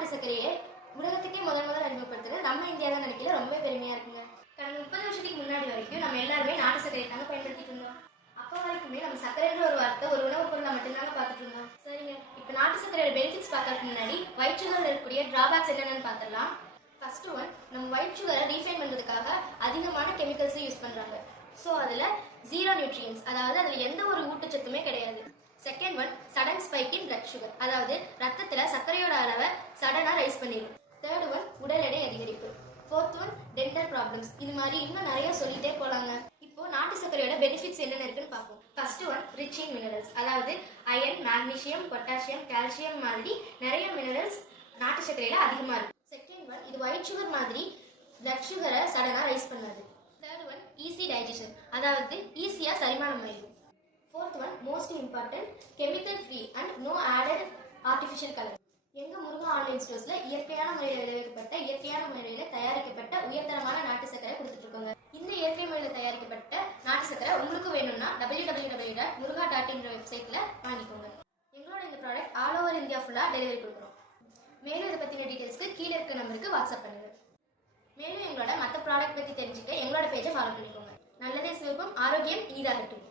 நாட்டு சர்க்கரையை உலகத்துக்கே முதல் அறிமுகப்படுத்துறது நம்ம இந்தியா தான் நினைக்கல, ரொம்பவே பெருமையா இருக்குங்க. கடந்த 30 வருஷத்துக்கு முன்னாடி வரைக்கும் நம்ம எல்லாருமே நாட்டு சர்க்கரையை தாங்க பயன்படுத்திட்டு இருந்தோம். அப்போ வரைக்குமே நம்ம சர்க்கரைன்ற ஒரு வார்த்தை ஒரு உணவுப் பொருளை மட்டும்தாங்க பார்த்துட்டு இருந்தோம். சரிங்க, இப்போ நாட்டு சர்க்கரையோட பெனிஃபிட்ஸ் பார்க்கறதுக்கு முன்னாடி ஒயிட் சுகர்ல இருக்கக்கூடிய டிராபேக்ஸ் என்னென்னு பார்த்துடலாம். ஃபர்ஸ்ட் ஒன், நம்ம ஒயிட் சுகரை ரீஃபைன் பண்ணுறதுக்காக அதிகமான கெமிக்கல்ஸை யூஸ் பண்ணுறாங்க. ஸோ அதில் ஜீரோ நியூட்ரியன்ஸ், அதாவது அதில் எந்த ஒரு ஊட்டச்சத்துமே கிடையாது. செகண்ட் ஒன், சடன் ஸ்பைக் இன் பிளட் சுகர், அதாவது ரத்தத்தில் சர்க்கரையோட அளவை சடனாக ரைஸ் பண்ணிடும். தேர்ட் ஒன், உடல் எடை அதிகரிப்பு. Fourth one, dental problems. இது மாதிரி இன்னும் நிறைய சொல்லிட்டே போகலாங்க. இப்போ நாட்டு சர்க்கரையோட பெனிஃபிட்ஸ் என்னென்ன இருக்குன்னு பார்ப்போம். First one, rich in minerals, அதாவது அயன், மேக்னீசியம், பொட்டாசியம், கால்சியம் மாதிரி நிறைய மினரல்ஸ் நாட்டு சர்க்கரையில அதிகமாக இருக்கும். செகண்ட் ஒன், இது ஒயிட் சுகர் மாதிரி பிளட் சுகரை சடனாக ரைஸ் பண்ணாது. தேர்ட் ஒன், ஈஸி டைஜஷன், அதாவது ஈஸியாக செரிமானம் ஆயிடும். Fourth one, most important, chemical free and no added artificial colour. எங்க முருகா ஆன்லைன் ஸ்டோர்ஸ்ல இயற்கையான முறையில் விளைவிக்கப்பட்ட, இயற்கையான முறையில் தயாரிக்கப்பட்ட உயர்தரமான நாட்டு சர்க்கரை கொடுத்துட்டு இருக்கோங்க. இந்த இயற்கை முறையில் தயாரிக்கப்பட்ட நாட்டு சர்க்கரை உங்களுக்கு வேணும்னா www.muruga.in வெப்சைட்ல வாங்கிக்கோங்க. எங்களோட இந்த ப்ராடக்ட் ஆல் ஓவர் இந்தியா ஃபுல்லா டெலிவரி கொடுக்குறோம். மேலும் இதை பத்தின டீடைல்ஸ்க்கு கீழே இருக்க நம்பருக்கு வாட்ஸ்அப் பண்ணுங்க. மேலும் எங்களோட மற்ற ப்ராடக்ட் பத்தி தெரிஞ்சுக்க எங்களோட பேஜை ஃபாலோ பண்ணிக்கோங்க. நல்லதே சிவப்பம், ஆரோக்கியம் இனிதாகட்டும்.